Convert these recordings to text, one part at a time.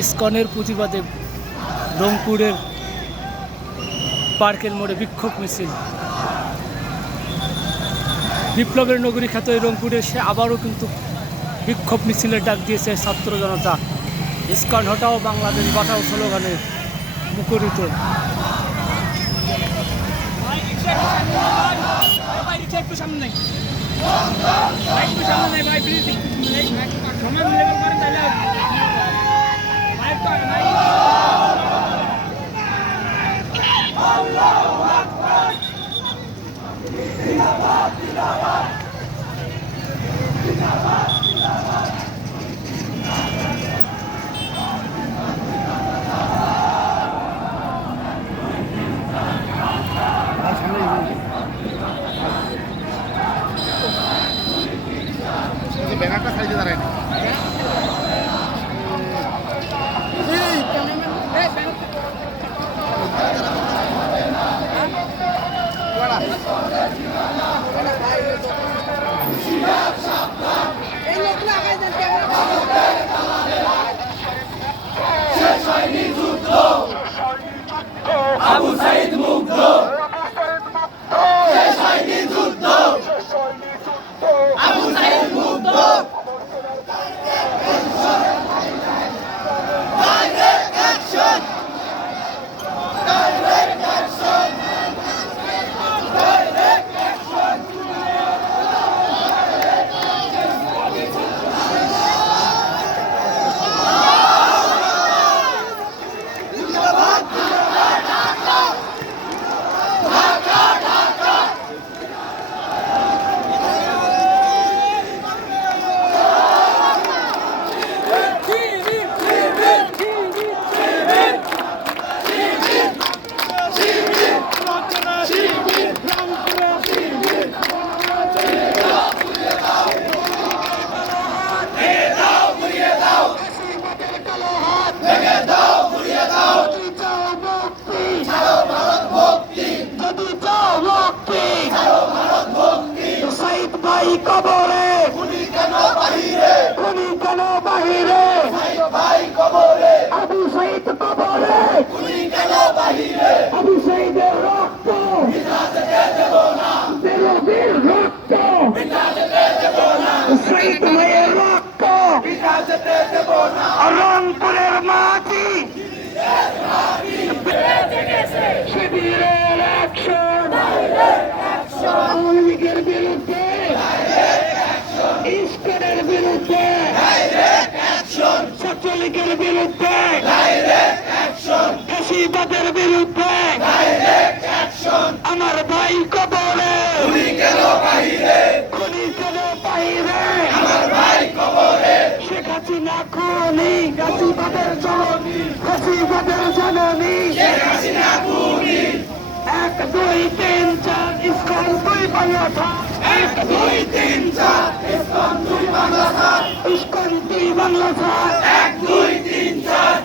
ইসকনের প্রতিবাদে রংপুরের পার্কের মোড়ে বিক্ষোভ মিছিল। বিপ্লবের নগরী খ্যাত এই রংপুরে সে আবারও কিন্তু বিক্ষোভ মিছিলের ডাক দিয়েছে ছাত্র জনতা। ইসকন হটাও, বাংলাদেশ বাঁচাও স্লোগানে মুখরিত। ব্যানারটা সাইজে দাঁড়ায় না। আবু সাইদ মুগ্ধ, শেষ হয়নি যুদ্ধ, আবু সাইদ মুগ্ধ। Direct action! Direct action! Direct action! জিন্দাবাদ, ঢাকা, ঢাকা, ঢাকা। কবরে খুনি কেন বাহিরে, খুনি কেন বাহিরে ভাই কবরে, আবু সাইদ কবরে খুনি কেন বাহিরে, আবু সাইদের রক্ত বিনা যেতে দেব না, বেরোবের রক্ত বিনা যেতে দেব না, সাইদ ভাইয়ের রক্ত বিনা যেতে দেব না। রংপুরের মাটি শিবিরের অ্যাকশন, আওয়ামী লীগের বিরুদ্ধে, ইসকনের বিরুদ্ধে, ছাত্রলীগের বিরুদ্ধে, ফ্যাসিবাদের বিরুদ্ধে, আমার ভাই কবরে খুনি কেন বাহিরে, খুনি কেন বাহিরে, আমার ভাই কবরে, শেখ হাসিনা খুনি, ফ্যাসিবাদের জননী, ফ্যাসিবাদের জননী, শেখ হাসিনা খুনি। 1 2 3 4 ইসকন 2 বাংলা ছাড়, 1 2 3 4 ইসকন 2 বাংলা ছাড়, ইসকন 2 বাংলা ছাড়। 1 2 3 4।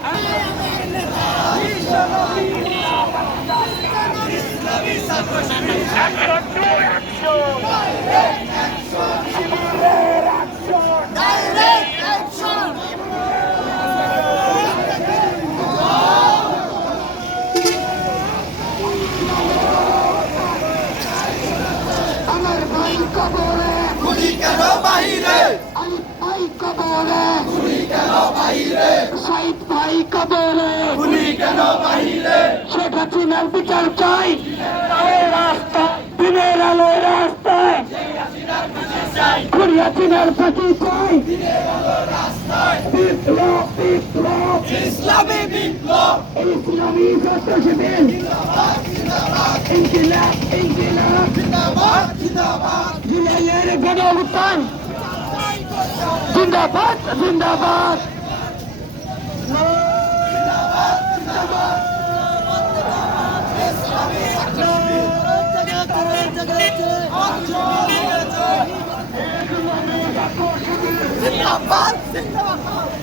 আমার ভাই কবরে খুনি কেন বাহিরে, আমার ভাই কবরে খুনি কেন বাহিরে, সাইদ ভাই কবরে খুনি কেন বাহিরে, শেখ হাসিনার বিচার চাই রাস্তা দিনের আলোয় রাস্তায়, খুনি হাসিনার ফাঁসি চাই, বিপ্লব বিপ্লব ইসলামী বিপ্লব, ইসলামী ছাত্র শিবির ইনকিলাব ইনকিলাব জিন্দাবাদ জিন্দাবাদ, জিলাইয়ের গণ অবস্থান জিন্দাবাদ জিন্দাবাদ। জিন্দাবাদ জিন্দাবাদ।